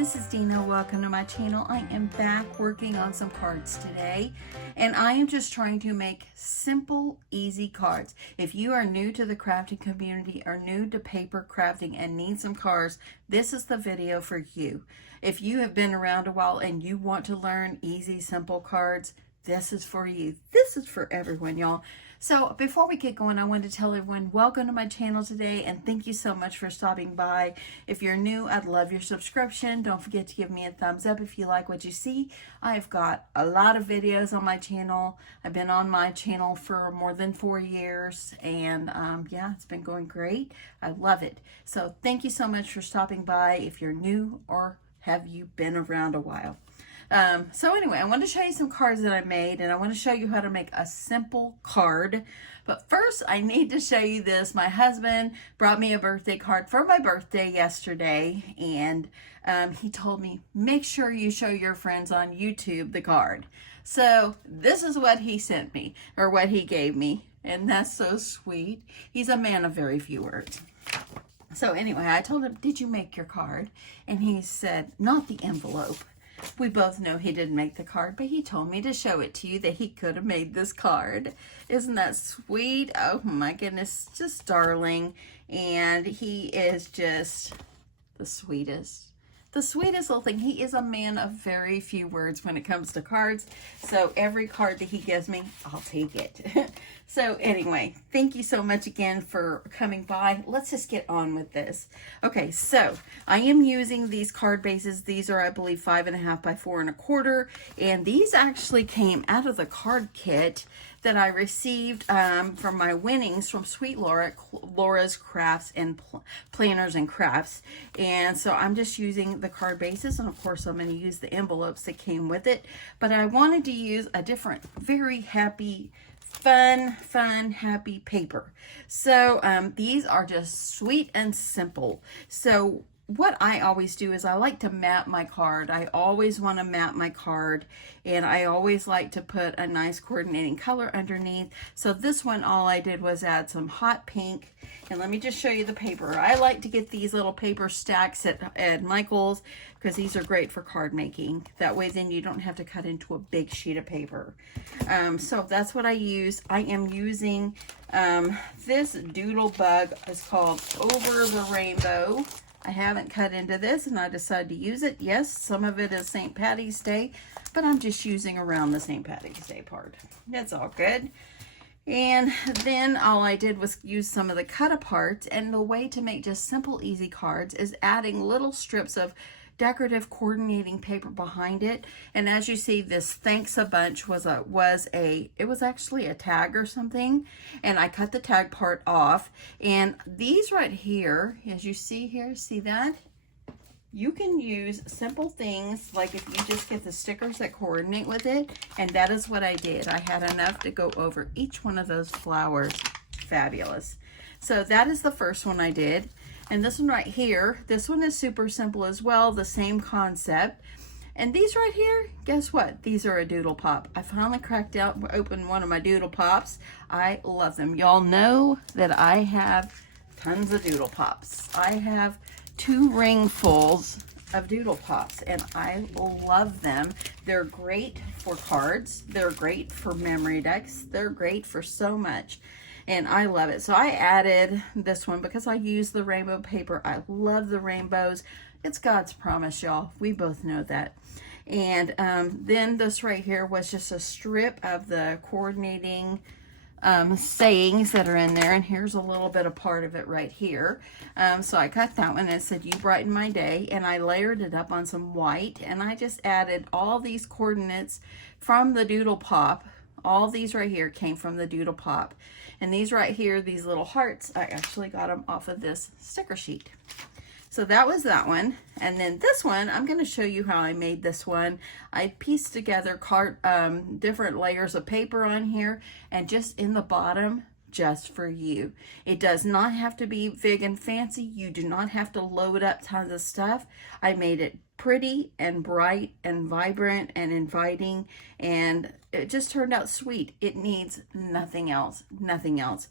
this is Dina. Welcome to my channel. I am back working on some cards today, and I am just trying to make simple, easy cards. If you are new to the crafting community or new to paper crafting and need some cards, this is the video for you. If you have been around a while and you want to learn easy, simple cards, this is for you. This is for everyone, y'all. So before we get going, I wanted to tell everyone, welcome to my channel today, and thank you so much for stopping by. If you're new, I'd love your subscription. Don't forget to give me a thumbs up if you like what you see. I've got a lot of videos on my channel. I've been on my channel for more than 4 years, and yeah, it's been going great. I love it. So thank you so much for stopping by if you're new or have you been around a while. So anyway, I want to show you some cards that I made, and I want to show you how to make a simple card. But first, I need to show you this. My husband brought me a birthday card for my birthday yesterday, and he told me, make sure you show your friends on YouTube the card. So this is what he sent me, or what he gave me, and that's so sweet. He's a man of very few words. So anyway, I told him, did you make your card? And he said, not the envelope. We both know he didn't make the card, but he told me to show it to you that he could have made this card. Isn't that sweet? Oh my goodness, just darling. And he is just the sweetest. The sweetest little thing. He is a man of very few words when it comes to cards. So every card that he gives me, I'll take it. So anyway, thank you so much again for coming by. Let's just get on with this. Okay, so I am using these card bases. These are, I believe, 5.5 by 4.25. And these actually came out of the card kit that I received from my winnings from Sweet Laura, Laura's Crafts and Planners and Crafts. And so I'm just using the card bases, and of course I'm going to use the envelopes that came with it. But I wanted to use a different, very happy, fun, happy paper. So these are just sweet and simple. So what I always do is I like to map my card. I always want to map my card, and I always like to put a nice coordinating color underneath. So this one, all I did was add some hot pink. And let me just show you the paper. I like to get these little paper stacks at Michael's because these are great for card making. That way then you don't have to cut into a big sheet of paper. So that's what I use. I am using this Doodle Bug. It's called Over the Rainbow. I haven't cut into this, and I decided to use it. Yes, some of it is St. Patty's Day, but I'm just using around the St. Patty's Day part. That's all good. And then all I did was use some of the cut aparts, and the way to make just simple, easy cards is adding little strips of decorative coordinating paper behind it. And as you see, this thanks a bunch was actually a tag or something, and I cut the tag part off. And these right here, as you see here, see that? You can use simple things like if you just get the stickers that coordinate with it, and that is what I did. I had enough to go over each one of those flowers. Fabulous. So that is the first one I did. And this one right here, this one is super simple as well, the same concept. And these right here, guess what? These are a Doodle Pop. I finally cracked open one of my Doodle Pops. I love them. Y'all know that I have tons of Doodle Pops. I have 2 ringfuls of Doodle Pops, and I love them. They're great for cards. They're great for memory decks. They're great for so much. And I love it. So I added this one because I use the rainbow paper. I love the rainbows. It's God's promise, y'all. We both know that. And then this right here was just a strip of the coordinating sayings that are in there. And here's a little bit of part of it right here. So I cut that one, and it said, you brighten my day. And I layered it up on some white. And I just added all these coordinates from the Doodle Pop. All these right here came from the Doodle Pop. And these right here, these little hearts, I actually got them off of this sticker sheet. So that was that one. And then this one, I'm going to show you how I made this one. I pieced together different layers of paper on here, and just in the bottom, just for you. It does not have to be big and fancy. You do not have to load up tons of stuff. I made it pretty and bright and vibrant and inviting, and it just turned out sweet. It needs nothing else, nothing else.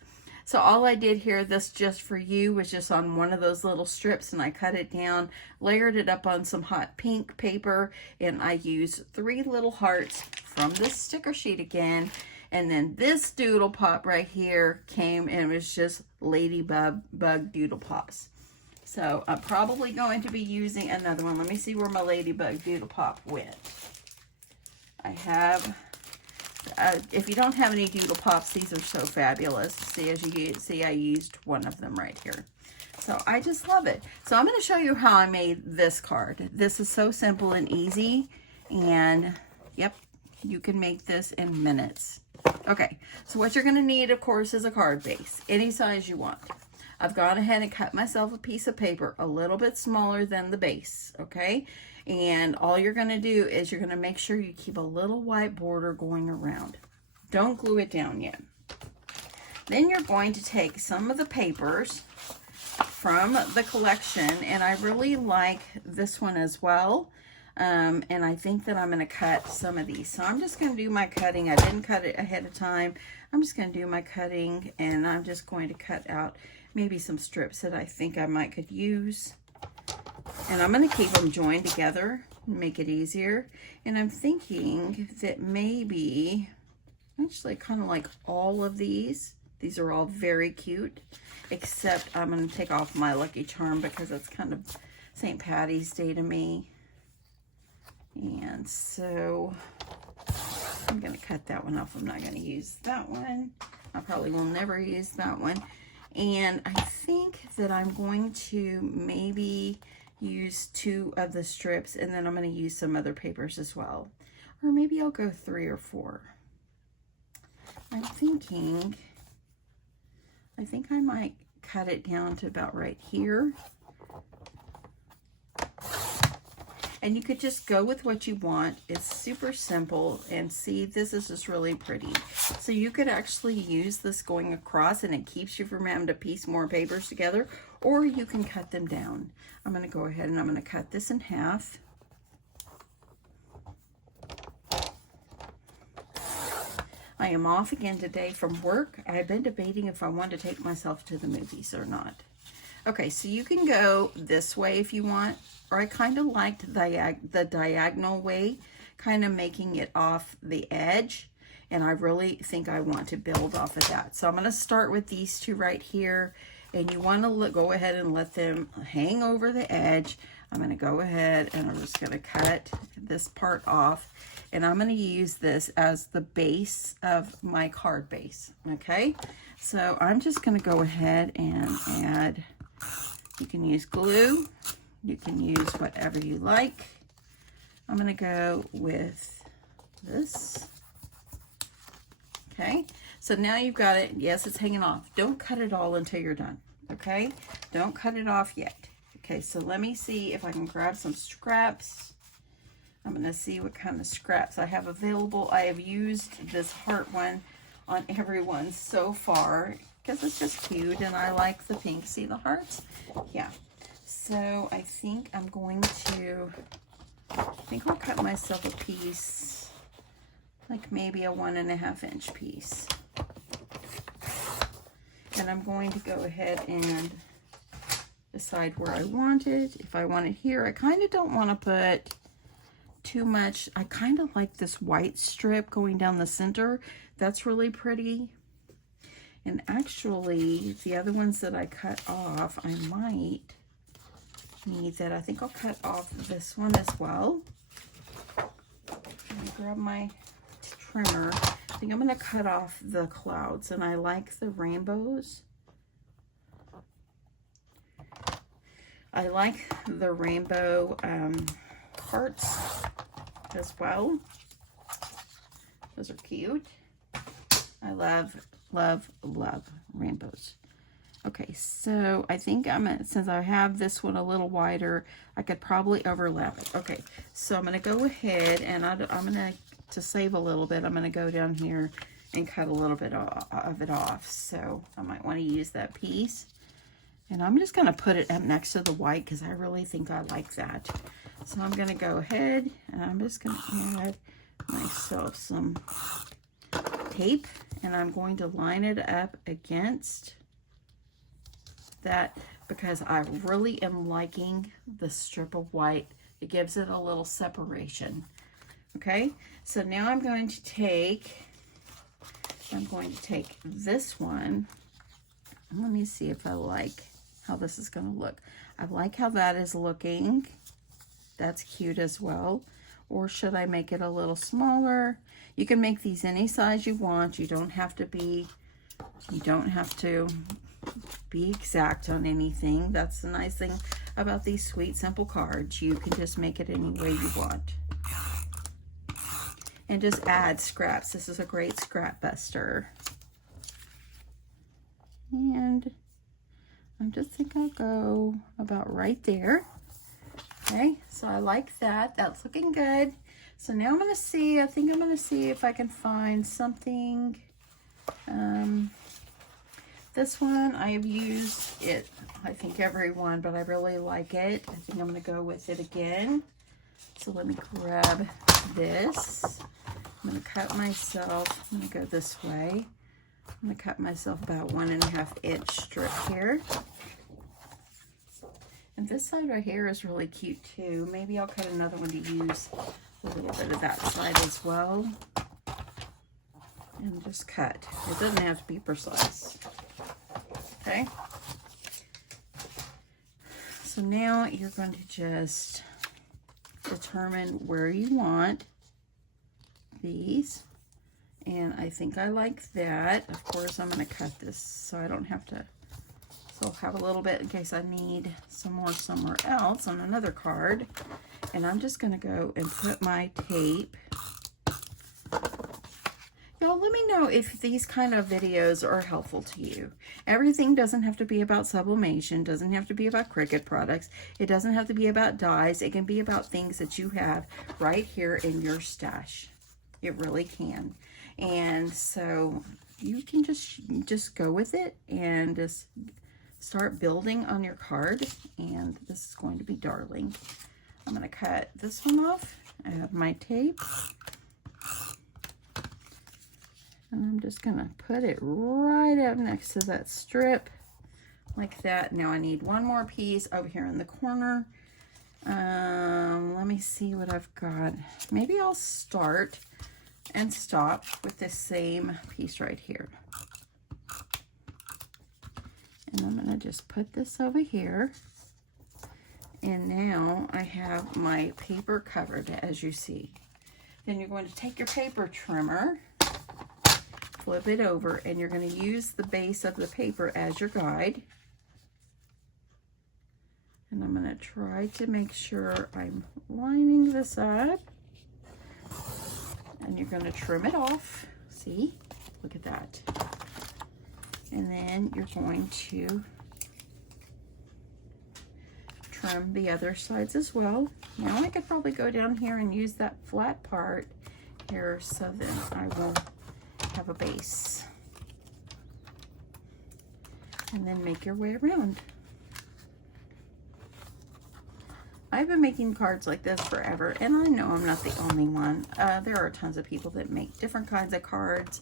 So all I did here, this just for you, was just on one of those little strips, and I cut it down, layered it up on some hot pink paper, and I used 3 little hearts from this sticker sheet again. And then this doodle pop right here came, and it was just ladybug doodle pops. So I'm probably going to be using another one. Let me see where my ladybug doodle pop went. I have, if you don't have any doodle pops, these are so fabulous. See, as you see, I used one of them right here. So I just love it. So I'm going to show you how I made this card. This is so simple and easy. And yep, you can make this in minutes. Okay, so what you're going to need, of course, is a card base, any size you want. I've gone ahead and cut myself a piece of paper a little bit smaller than the base, okay? And all you're going to do is you're going to make sure you keep a little white border going around. Don't glue it down yet. Then you're going to take some of the papers from the collection, and I really like this one as well. And I think that I'm going to cut some of these. So I'm just going to do my cutting. I didn't cut it ahead of time. I'm just going to do my cutting, and I'm just going to cut out maybe some strips that I think I might could use. And I'm going to keep them joined together and make it easier. And I'm thinking that maybe, actually kind of like all of these are all very cute, except I'm going to take off my Lucky Charm because it's kind of St. Patty's Day to me. And so I'm going to cut that one off. I'm not going to use that one. I probably will never use that one. And I think that I'm going to maybe use 2 of the strips, and then I'm going to use some other papers as well. Or maybe I'll go 3 or 4. I'm thinking, I think I might cut it down to about right here. And you could just go with what you want. It's super simple. And see, this is just really pretty. So you could actually use this going across, and it keeps you from having to piece more papers together. Or you can cut them down. I'm going to go ahead and I'm going to cut this in half. I am off again today from work. I've been debating if I want to take myself to the movies or not. Okay, so you can go this way if you want, or I kind of liked the diagonal way, kind of making it off the edge, and I really think I want to build off of that. So I'm going to start with these 2 right here, and you want to go ahead and let them hang over the edge. I'm going to go ahead and I'm just going to cut this part off, and I'm going to use this as the base of my card base, okay? So I'm just going to go ahead and add, you can use glue, you can use whatever you like. I'm going to go with this. Okay, so now you've got it. Yes, it's hanging off. Don't cut it all until you're done. Okay, don't cut it off yet. Okay, so let me see if I can grab some scraps. I'm going to see what kind of scraps I have available. I have used this heart one on everyone so far because it's just cute, and I like the pink. See the hearts? Yeah. So I think I'm going to, I'll cut myself a piece, like maybe a 1.5 inch piece. And I'm going to go ahead and decide where I want it. If I want it here, I kind of don't want to put too much. I kind of like this white strip going down the center. That's really pretty. And actually, the other ones that I cut off, I might need that. I think I'll cut off this one as well. Let me grab my trimmer. I think I'm going to cut off the clouds, and I like the rainbows. I like the rainbow hearts as well. Those are cute. I love, love, love rainbows. Okay, so I think since I have this one a little wider, I could probably overlap it. Okay, so I'm going to go ahead and I'm going to save a little bit, I'm going to go down here and cut a little bit of it off. So I might want to use that piece. And I'm just going to put it up next to the white because I really think I like that. So I'm going to go ahead and I'm just going to add myself some tape, and I'm going to line it up against that because I really am liking the strip of white. It gives it a little separation. Okay, so now I'm going to take this one. Let me see if I like how this is going to look. I like how that is looking. That's cute as well. Or should I make it a little smaller? You can make these any size you want. You don't have to be exact on anything. That's the nice thing about these sweet, simple cards. You can just make it any way you want. And just add scraps. This is a great scrap buster. And I just think I'll go about right there. Okay, so I like that. That's looking good. So now I'm going to see, I think I'm going to see if I can find something. This one, I have used it, I think every one, but I really like it. I think I'm going to go with it again. So let me grab this. I'm going to cut myself, I'm going to go this way. I'm going to cut myself about 1.5 inch strip here. And this side right here is really cute too. Maybe I'll cut another one to use a little bit of that side as well. And just cut. It doesn't have to be precise. Okay. So now you're going to just determine where you want these. And I think I like that. Of course, I'm going to cut this so I don't have to. So I'll have a little bit in case I need some more somewhere else on another card. And I'm just going to go and put my tape. Y'all, let me know if these kind of videos are helpful to you. Everything doesn't have to be about sublimation, doesn't have to be about Cricut products. It doesn't have to be about dyes. It can be about things that you have right here in your stash. It really can. And so you can just go with it and just start building on your card. And this is going to be darling. I'm going to cut this one off. I have my tape. And I'm just going to put it right up next to that strip like that. Now I need one more piece over here in the corner. Let me see what I've got. Maybe I'll start and stop with the same piece right here. And I'm going to just put this over here. And now I have my paper covered, as you see. Then you're going to take your paper trimmer, flip it over, and you're going to use the base of the paper as your guide. And I'm going to try to make sure I'm lining this up. And you're going to trim it off. See? Look at that. And then you're going to trim the other sides as well. Now I could probably go down here and use that flat part here so then I will have a base. And then make your way around. I've been making cards like this forever, and I know I'm not the only one. There are tons of people that make different kinds of cards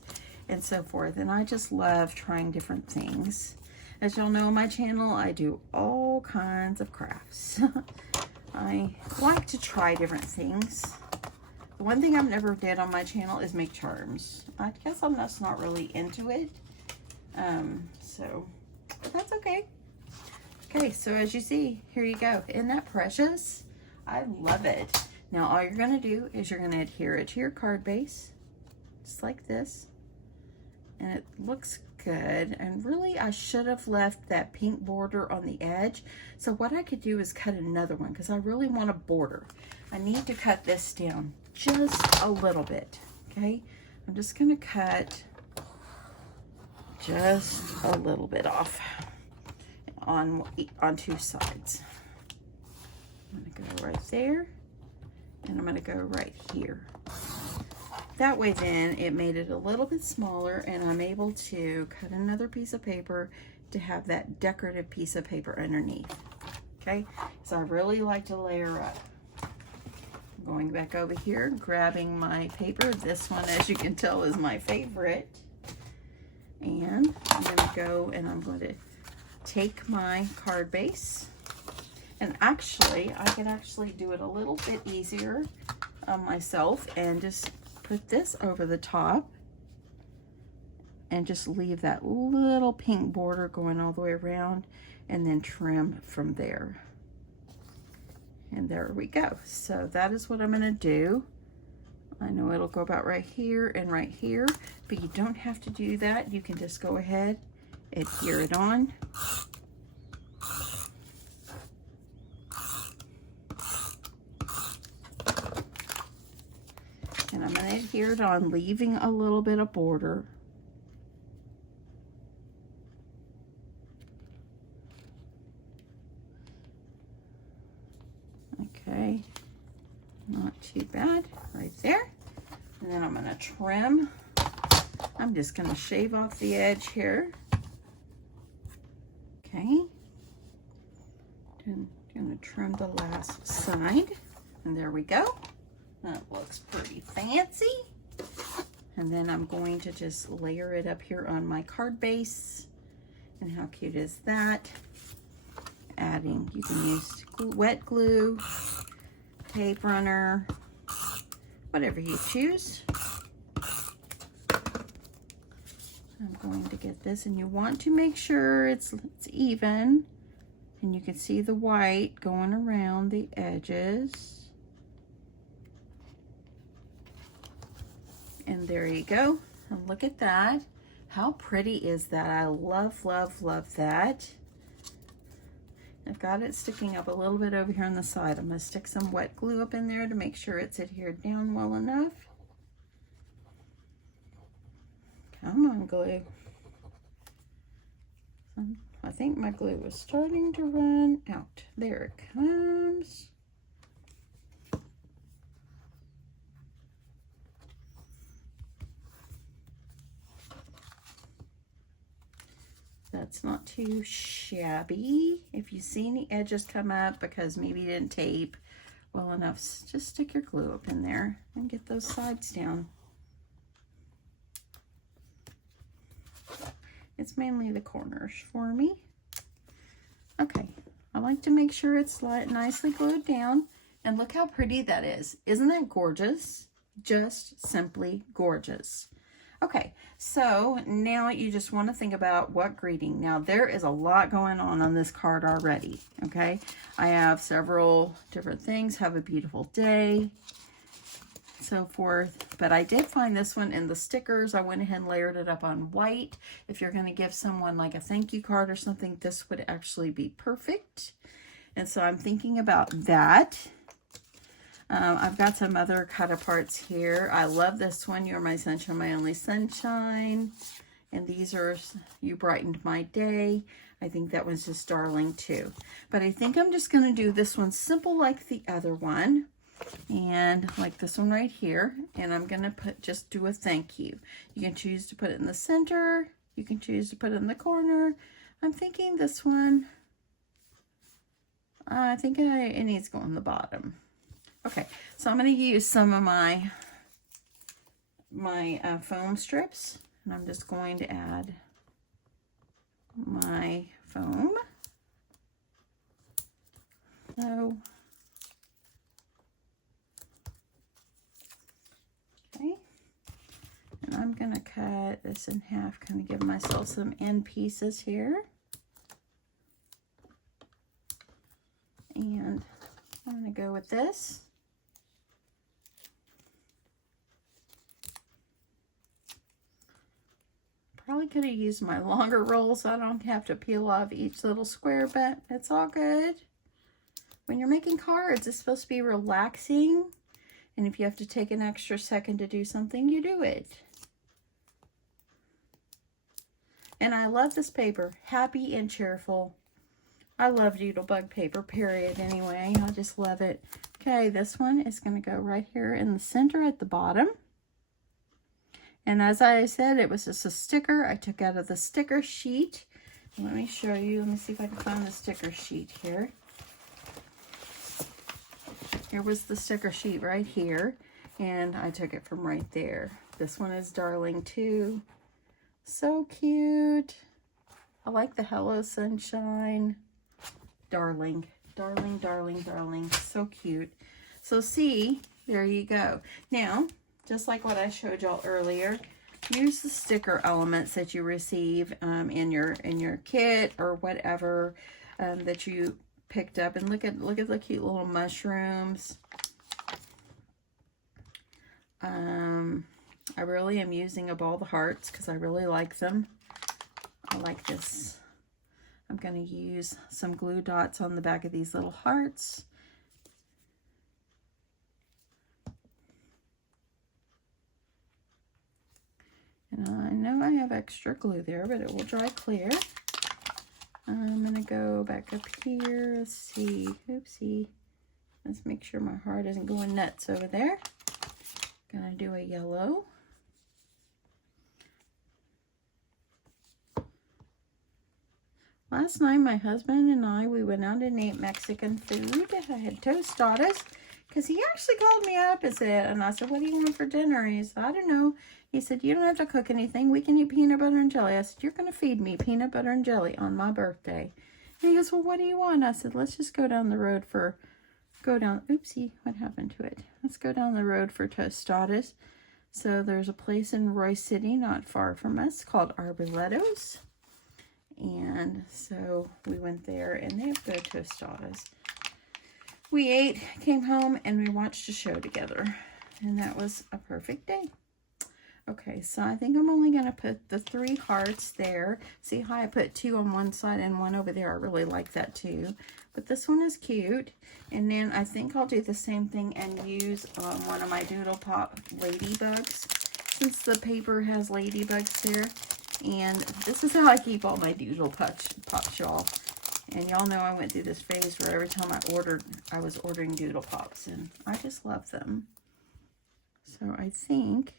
and so forth, and I just love trying different things. As y'all know on my channel, I do all kinds of crafts. I like to try different things. The one thing I've never did on my channel is make charms. I guess I'm just not really into it. But that's okay. Okay, so as you see, here you go. Isn't that precious? I love it. Now all you're going to do is you're going to adhere it to your card base, just like this. And it looks good. And really, I should have left that pink border on the edge. So what I could do is cut another one because I really want a border. I need to cut this down just a little bit, okay? I'm just going to cut just a little bit off on two sides. I'm going to go right there, and I'm going to go right here. That way then it made it a little bit smaller, and I'm able to cut another piece of paper to have that decorative piece of paper underneath. Okay, so I really like to layer up. Going back over here, grabbing my paper. This one, as you can tell, is my favorite. And I'm going to go and I'm going to take my card base, and actually I could actually do it a little bit easier myself and just put this over the top and just leave that little pink border going all the way around and then trim from there. And there we go. So that is what I'm going to do. I know it'll go about right here and right here, but you don't have to do that. You can just go ahead, adhere it on. And I'm going to adhere it on, leaving a little bit of border. Okay, not too bad, right there. And then I'm going to trim. I'm just going to shave off the edge here. Okay. I'm going to trim the last side. And there we go. That looks pretty fancy. And then I'm going to just layer it up here on my card base. And how cute is that? Adding, you can use wet glue, tape runner, whatever you choose. I'm going to get this, and you want to make sure it's even, and you can see the white going around the edges. And there you go. And look at that. How pretty is that? I love, love, love that. I've got it sticking up a little bit over here on the side. I'm going to stick some wet glue up in there to make sure it's adhered down well enough. Come on, glue. I think my glue is starting to run out. There it comes. That's not too shabby. If you see any edges come up because maybe you didn't tape well enough, just stick your glue up in there and get those sides down. It's mainly the corners for me. Okay, I like to make sure it's nicely glued down. And look how pretty that is. Isn't that gorgeous? Just simply gorgeous. Okay, so now you just want to think about what greeting. Now, there is a lot going on this card already, okay? I have several different things. Have a beautiful day, so forth. But I did find this one in the stickers. I went ahead and layered it up on white. If you're going to give someone like a thank you card or something, this would actually be perfect. And so I'm thinking about that. I've got some other cut aparts here. I love this one. You're my sunshine, my only sunshine. And these are You Brightened My Day. I think that one's just darling too. But I think I'm just going to do this one simple like the other one. And like this one right here. And I'm going to just do a thank you. You can choose to put it in the center. You can choose to put it in the corner. I'm thinking this one, I think it needs to go on the bottom. Okay, so I'm going to use some of my foam strips, and I'm just going to add my foam. So, okay, and I'm going to cut this in half, kind of give myself some end pieces here. And I'm going to go with this. Probably could have used my longer roll so I don't have to peel off each little square, but it's all good. When you're making cards, it's supposed to be relaxing. And if you have to take an extra second to do something, you do it. And I love this paper. Happy and cheerful. I love Doodlebug paper, period, anyway. I just love it. Okay, this one is going to go right here in the center at the bottom. And as I said, it was just a sticker I took out of the sticker sheet. Let me show you. Let me see if I can find the sticker sheet here. Here was the sticker sheet right here. And I took it from right there. This one is darling too. So cute. I like the Hello Sunshine. Darling, darling, darling, darling. So cute. So see, there you go. Now, just like what I showed y'all earlier, use the sticker elements that you receive in your kit or whatever that you picked up. And look at the cute little mushrooms. I really am using up all the hearts because I really like them. I like this. I'm going to use some glue dots on the back of these little hearts. And I know I have extra glue there, but it will dry clear. I'm going to go back up here. Let's see. Oopsie. Let's make sure my heart isn't going nuts over there. Gonna do a yellow. Last night, my husband and I, we went out and ate Mexican food. I had tostadas because he actually called me up and I said, what do you want for dinner? He said, I don't know. He said, you don't have to cook anything. We can eat peanut butter and jelly. I said, you're going to feed me peanut butter and jelly on my birthday. And he goes, well, what do you want? I said, let's just go down the road oopsie, what happened to it? Let's go down the road for tostadas. So there's a place in Royce City not far from us called Arboletos. And so we went there and they have good tostadas. We ate, came home, and we watched a show together. And that was a perfect day. Okay, so I think I'm only going to put the 3 hearts there. See how I put 2 on one side and 1 over there? I really like that too. But this one is cute. And then I think I'll do the same thing and use one of my Doodle Pop ladybugs. Since the paper has ladybugs there. And this is how I keep all my Doodle Pops, y'all. And y'all know I went through this phase where every time I was ordering Doodle Pops. And I just love them. So I think,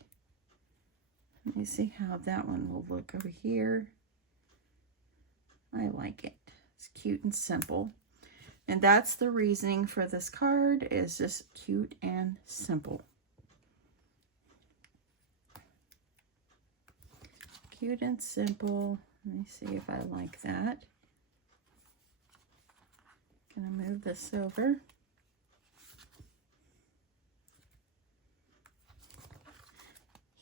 let me see how that one will look over here. I like it. It's cute and simple. And that's the reasoning for this card, is just cute and simple. Cute and simple. Let me see if I like that. Gonna move this over.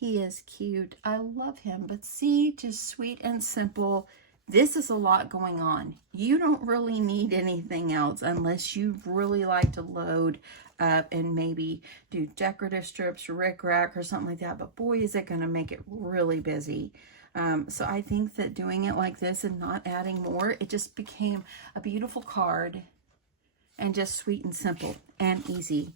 He is cute. I love him. But see, just sweet and simple. This is a lot going on. You don't really need anything else unless you really like to load up and maybe do decorative strips, rickrack, or something like that. But boy, is it going to make it really busy. So I think that doing it like this and not adding more, it just became a beautiful card and just sweet and simple and easy.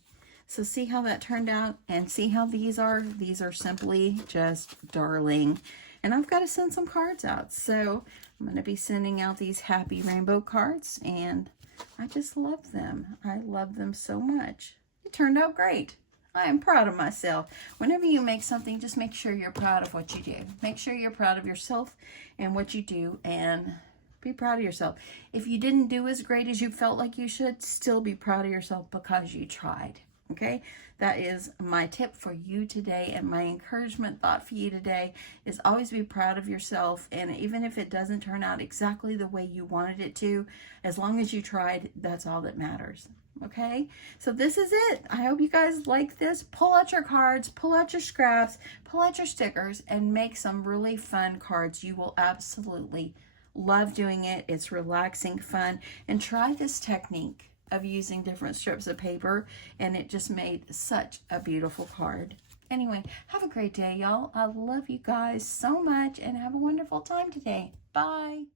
So see how that turned out, and see how these are. These are simply just darling. And I've got to send some cards out. So I'm going to be sending out these happy rainbow cards, and I just love them. I love them so much. It turned out great. I am proud of myself. Whenever you make something, just make sure you're proud of what you do. Make sure you're proud of yourself and what you do, and be proud of yourself. If you didn't do as great as you felt like you should, still be proud of yourself because you tried. Okay, that is my tip for you today, and my encouragement thought for you today is always be proud of yourself. And even if it doesn't turn out exactly the way you wanted it to, as long as you tried, that's all that matters. Okay, so this is it. I hope you guys like this. Pull out your cards, pull out your scraps, pull out your stickers, and make some really fun cards. You will absolutely love doing it. It's relaxing, fun, and try this technique of using different strips of paper, and it just made such a beautiful card. Anyway, have a great day, y'all. I love you guys so much, and have a wonderful time today. Bye.